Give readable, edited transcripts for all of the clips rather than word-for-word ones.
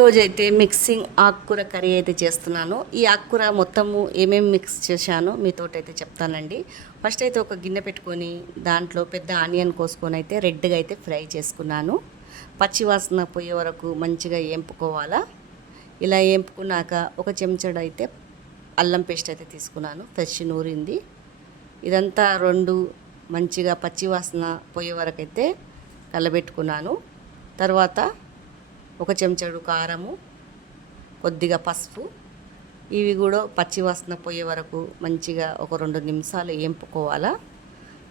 రోజైతే మిక్సింగ్ ఆకుకూర కర్రీ అయితే చేస్తున్నాను. ఈ ఆకుకూర మొత్తము ఏమేమి మిక్స్ చేశానో మీతోటైతే చెప్తానండి. ఫస్ట్ అయితే ఒక గిన్నె పెట్టుకొని దాంట్లో పెద్ద ఆనియన్ కోసుకొని అయితే రెడ్గా అయితే ఫ్రై చేసుకున్నాను. పచ్చివాసన పోయే వరకు మంచిగా ఏంపుకోవాలా. ఇలా ఏంపుకున్నాక ఒక చెంచాడు అయితే అల్లం పేస్ట్ అయితే తీసుకున్నాను, ఫ్రెష్ నూరింది. ఇదంతా రెండు మంచిగా పచ్చివాసన పోయే వరకు అయితే కలబెట్టుకున్నాను. తర్వాత ఒక చెంచాడు కారము, కొద్దిగా పసుపు, ఇవి కూడా పచ్చివాసన పోయే వరకు మంచిగా ఒక 2 నిమిషాలు ఏంపుకోవాలా.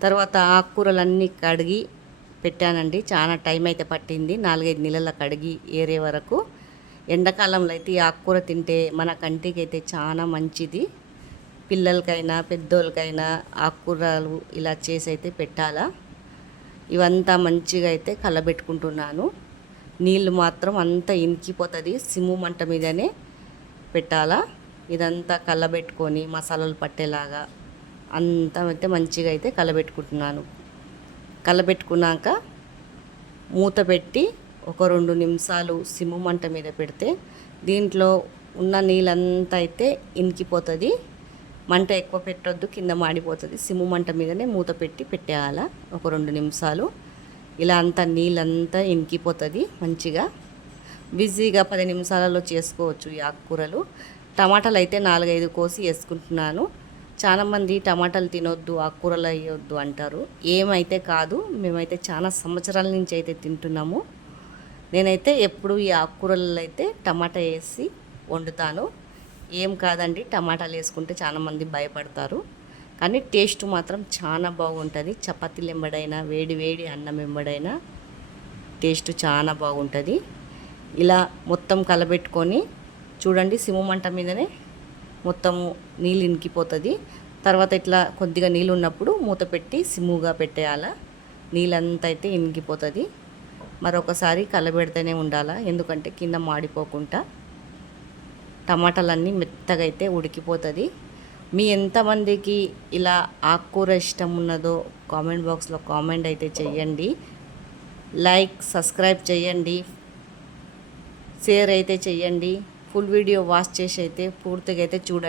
తర్వాత ఆకుకూరలన్నీ కడిగి పెట్టానండి. చాలా టైం అయితే పట్టింది, 4-5 నీళ్ళలో కడిగి ఏరే వరకు. ఎండాకాలంలో అయితే ఈ ఆకుకూర తింటే మన కంటికి అయితే చాలా మంచిది. పిల్లలకైనా పెద్దోళ్ళకైనా ఆకుకూరలు ఇలా చేసి అయితే పెట్టాలా. ఇవంతా మంచిగా అయితే కలబెట్టుకుంటున్నాను. నీళ్ళు మాత్రం అంతా ఇనికిపోతుంది, సిమ్ము మంట మీదనే పెట్టాలా. ఇదంతా కలబెట్టుకొని మసాలాలు పట్టేలాగా అంతా అయితే మంచిగా అయితే కలబెట్టుకుంటున్నాను. కలబెట్టుకున్నాక మూత పెట్టి ఒక 2 నిమిషాలు సిమ్ము మంట మీద పెడితే దీంట్లో ఉన్న నీళ్ళంతా అయితే ఇనికిపోతుంది. మంట ఎక్కువ పెట్టొద్దు, కింద మాడిపోతుంది. సిమ్ము మంట మీదనే మూత పెట్టి పెట్టేయాలా ఒక 2 నిమిషాలు. ఇలా అంతా నీళ్ళంతా ఇంకిపోతుంది మంచిగా. బిజీగా 10 నిమిషాలలో చేసుకోవచ్చు ఈ ఆకుకూరలు. టమాటాలు అయితే 4-5 కోసి వేసుకుంటున్నాను. చాలామంది టమాటాలు తినొద్దు, ఆకుకూరలు వేయొద్దు అంటారు. ఏమైతే కాదు, మేమైతే చాలా సంవత్సరాల నుంచి అయితే తింటున్నాము. నేనైతే ఎప్పుడు ఈ ఆకుకూరలలో అయితే టమాటా వేసి వండుతాను. ఏం కాదండి, టమాటాలు వేసుకుంటే చాలామంది భయపడతారు, కానీ టేస్ట్ మాత్రం చాలా బాగుంటుంది. చపాతీలు ఎంబడైనా వేడి వేడి అన్నం ఎంబడైనా టేస్ట్ చాలా బాగుంటుంది. ఇలా మొత్తం కలబెట్టుకొని చూడండి, సిమ్ము మంట మీదనే మొత్తము నీళ్ళు ఇంకిపోతుంది. తర్వాత ఇట్లా కొద్దిగా నీళ్ళు ఉన్నప్పుడు మూత పెట్టి సిమ్ముగా పెట్టేయాల. నీళ్ళంతా అయితే ఇంకిపోతుంది. మరొకసారి కలబెడితేనే ఉండాలా, ఎందుకంటే కింద మాడిపోకుండా టమాటాలన్నీ మెత్తగా అయితే ఉడికిపోతుంది. మీ ఎంతమందికి ఇలా ఆకుకూర ఇష్టం ఉన్నదో కామెంట్ బాక్స్లో కామెంట్ అయితే చెయ్యండి. లైక్, సబ్స్క్రైబ్ చేయండి, షేర్ అయితే చెయ్యండి. ఫుల్ వీడియో వాచ్ చేసి అయితే పూర్తిగా అయితే చూడండి.